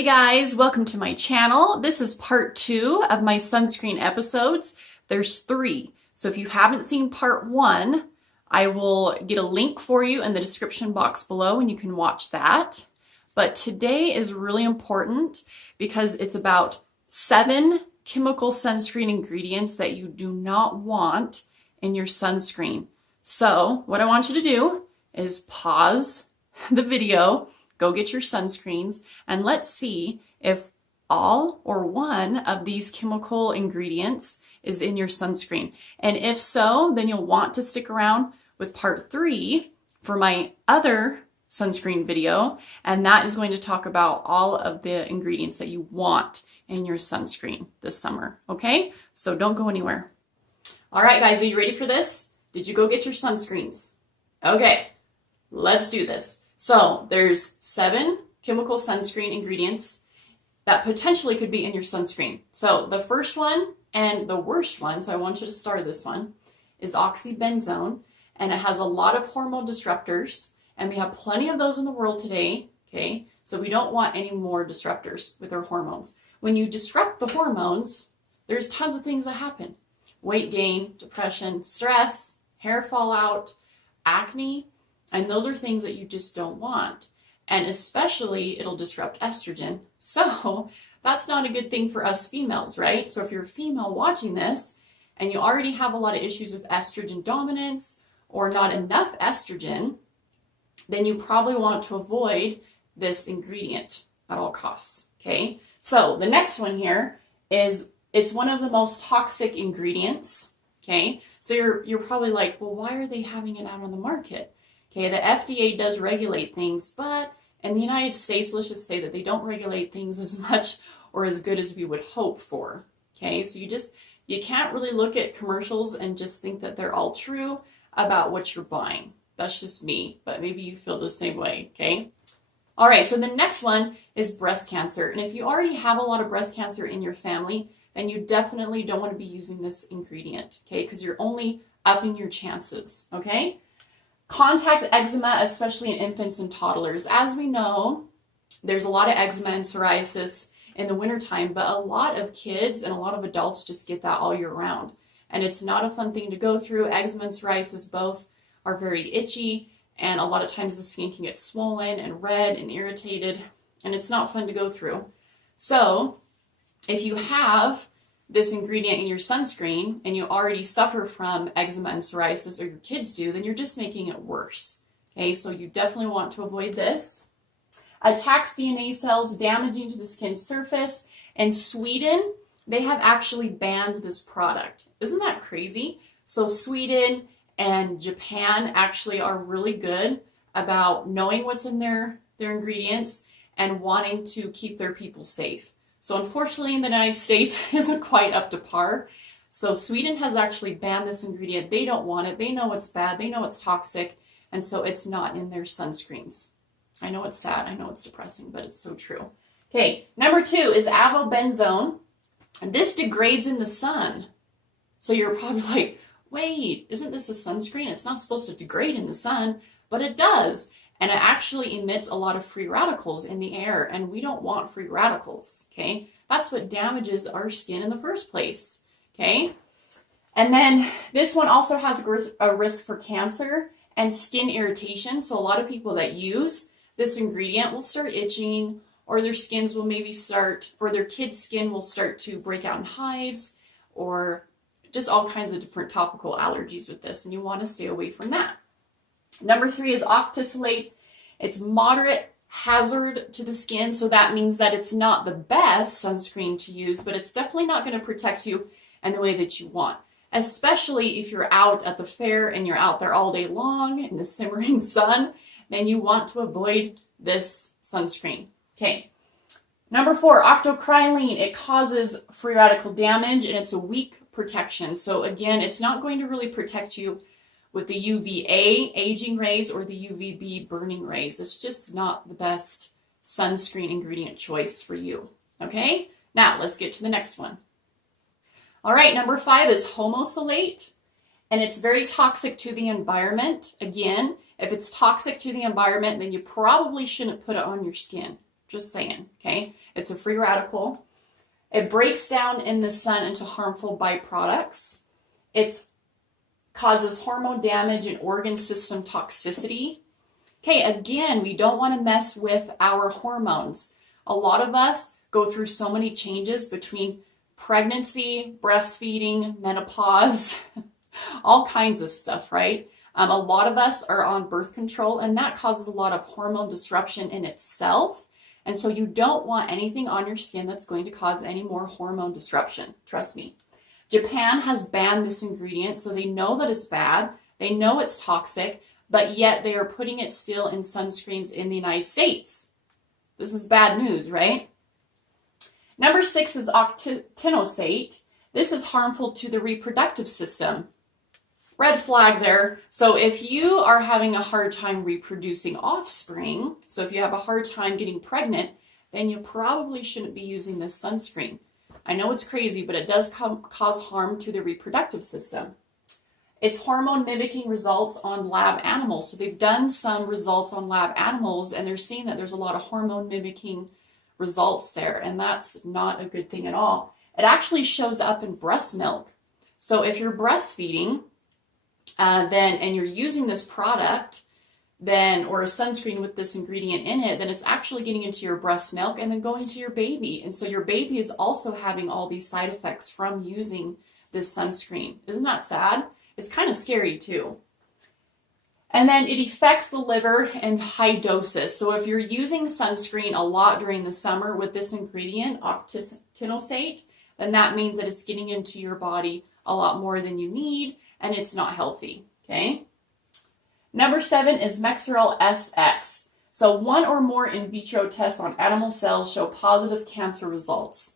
Hey guys, welcome to my channel. This is part 2 of my sunscreen episodes. There's 3. So if you haven't seen part 1, I will get a link for you in the description box below and you can watch that. But today is really important because it's about 7 chemical sunscreen ingredients that you do not want in your sunscreen. So what I want you to do is pause the video, go get your sunscreens, and let's see if all or one of these chemical ingredients is in your sunscreen. And if so, then you'll want to stick around with part 3 for my other sunscreen video, and that is going to talk about all of the ingredients that you want in your sunscreen this summer, okay? So don't go anywhere. All right, guys, are you ready for this? Did you go get your sunscreens? Okay, let's do this. So there's 7 chemical sunscreen ingredients that potentially could be in your sunscreen. So the first one and the worst one, so I want you to start this one, is oxybenzone, and it has a lot of hormone disruptors, and we have plenty of those in the world today, okay? So we don't want any more disruptors with our hormones. When you disrupt the hormones, there's tons of things that happen. Weight gain, depression, stress, hair fallout, acne, and those are things that you just don't want. And especially it'll disrupt estrogen. So that's not a good thing for us females, right? So if you're a female watching this and you already have a lot of issues with estrogen dominance or not enough estrogen, then you probably want to avoid this ingredient at all costs, okay? So the next one here is, it's one of the most toxic ingredients, okay? So you're probably like, well, why are they having it out on the market? Okay, the FDA does regulate things, but in the United States, let's just say that they don't regulate things as much or as good as we would hope for. Okay, so you can't really look at commercials and just think that they're all true about what you're buying. That's just me, but maybe you feel the same way, okay? All right, so the next one is breast cancer. And if you already have a lot of breast cancer in your family, then you definitely don't want to be using this ingredient, okay? Because you're only upping your chances, okay? Contact eczema, especially in infants and toddlers. As we know, there's a lot of eczema and psoriasis in the wintertime, but a lot of kids and a lot of adults just get that all year round. And it's not a fun thing to go through. Eczema and psoriasis both are very itchy, and a lot of times the skin can get swollen and red and irritated, and it's not fun to go through. So if you have this ingredient in your sunscreen and you already suffer from eczema and psoriasis, or your kids do, then you're just making it worse. Okay, so you definitely want to avoid this. Attacks DNA cells, damaging to the skin surface. In Sweden, they have actually banned this product. Isn't that crazy? So Sweden and Japan actually are really good about knowing what's in their ingredients and wanting to keep their people safe. So unfortunately, in the United States, isn't quite up to par. So Sweden has actually banned this ingredient. They don't want it. They know it's bad. They know it's toxic. And so it's not in their sunscreens. I know it's sad. I know it's depressing, but it's so true. Okay, number 2 is avobenzone. And this degrades in the sun. So you're probably like, wait, isn't this a sunscreen? It's not supposed to degrade in the sun, but it does. And it actually emits a lot of free radicals in the air, and we don't want free radicals, okay? That's what damages our skin in the first place, okay? And then this one also has a risk for cancer and skin irritation. So a lot of people that use this ingredient will start itching, or their skins will maybe start, or their kids' skin will start to break out in hives, or just all kinds of different topical allergies with this, and you want to stay away from that. Number 3 is octisalate. It's moderate hazard to the skin, so that means that it's not the best sunscreen to use, but it's definitely not going to protect you in the way that you want, especially if you're out at the fair and you're out there all day long in the simmering sun, then you want to avoid this sunscreen. Okay. Number 4, octocrylene. It causes free radical damage, and it's a weak protection. So again, it's not going to really protect you with the UVA aging rays or the UVB burning rays. It's just not the best sunscreen ingredient choice for you, okay? Now, let's get to the next one. All right, number 5 is homosalate, and it's very toxic to the environment. Again, if it's toxic to the environment, then you probably shouldn't put it on your skin, Just saying, okay? It's a free radical. It breaks down in the sun into harmful byproducts. It causes hormone damage and organ system toxicity. Okay, again, we don't want to mess with our hormones. A lot of us go through so many changes between pregnancy, breastfeeding, menopause, all kinds of stuff, right? A lot of us are on birth control, and that causes a lot of hormone disruption in itself. And so you don't want anything on your skin that's going to cause any more hormone disruption. Trust me. Japan has banned this ingredient, so they know that it's bad. They know it's toxic, but yet they are putting it still in sunscreens in the United States. This is bad news, right? Number 6 is octinoxate. This is harmful to the reproductive system. Red flag there. So if you are having a hard time reproducing offspring, so if you have a hard time getting pregnant, then you probably shouldn't be using this sunscreen. I know it's crazy, but it does cause harm to the reproductive system. It's hormone mimicking results on lab animals. So they've done some results on lab animals, and they're seeing that there's a lot of hormone mimicking results there, and that's not a good thing at all. It actually shows up in breast milk. So if you're breastfeeding, and you're using this product, or a sunscreen with this ingredient in it, then it's actually getting into your breast milk and then going to your baby. And so your baby is also having all these side effects from using this sunscreen. Isn't that sad? It's kind of scary too. And then it affects the liver in high doses. So if you're using sunscreen a lot during the summer with this ingredient, octinoxate, then that means that it's getting into your body a lot more than you need, and it's not healthy, okay? Number 7 is Mexerol SX. So 1 or more in vitro tests on animal cells show positive cancer results.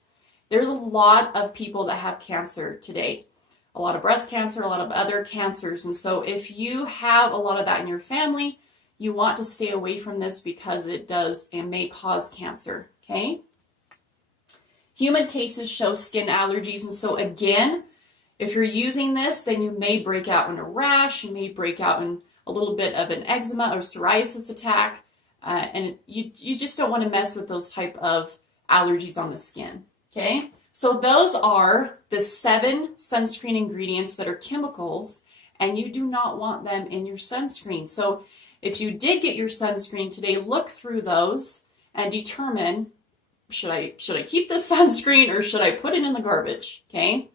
There's a lot of people that have cancer today. A lot of breast cancer, a lot of other cancers. And so if you have a lot of that in your family, you want to stay away from this because it does and may cause cancer, okay? Human cases show skin allergies. And so again, if you're using this, then you may break out in a rash, you may break out in a little bit of an eczema or psoriasis attack, and you just don't want to mess with those type of allergies on the skin, okay? So those are the 7 sunscreen ingredients that are chemicals, and you do not want them in your sunscreen. So if you did get your sunscreen today, look through those and determine, should I keep this sunscreen or should I put it in the garbage, okay?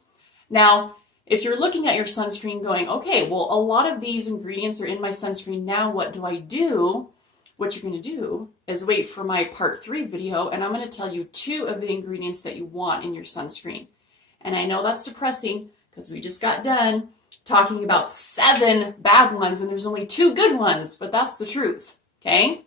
Now, if you're looking at your sunscreen going, okay, well, a lot of these ingredients are in my sunscreen now, what do I do? What you're going to do is wait for my part 3 video, and I'm going to tell you 2 of the ingredients that you want in your sunscreen. And I know that's depressing because we just got done talking about 7 bad ones, and there's only 2 good ones, but that's the truth, okay?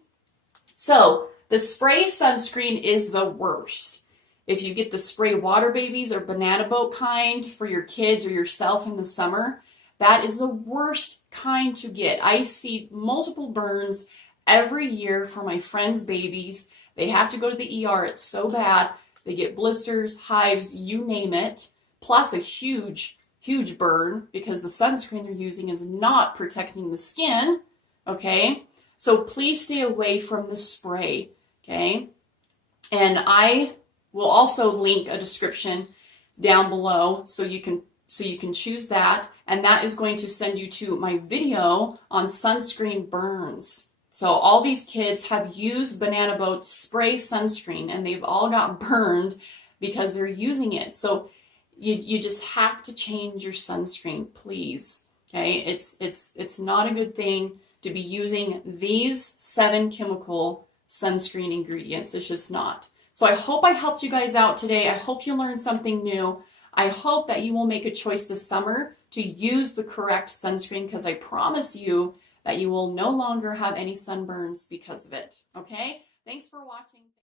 So the spray sunscreen is the worst. If you get the spray water babies or banana boat kind for your kids or yourself in the summer, that is the worst kind to get. I see multiple burns every year for my friends' babies. They have to go to the ER. It's so bad. They get blisters, hives, you name it, plus a huge, huge burn because the sunscreen they're using is not protecting the skin, okay? So please stay away from the spray, okay? And I will also link a description down below so you can choose that, and that is going to send you to my video on sunscreen burns. So all these kids have used Banana Boat's spray sunscreen, and they've all got burned because they're using it. So you just have to change your sunscreen, please. Okay, it's not a good thing to be using these 7 chemical sunscreen ingredients. It's just not. So I hope I helped you guys out today. I hope you learned something new. I hope that you will make a choice this summer to use the correct sunscreen, because I promise you that you will no longer have any sunburns because of it. Okay? Thanks for watching.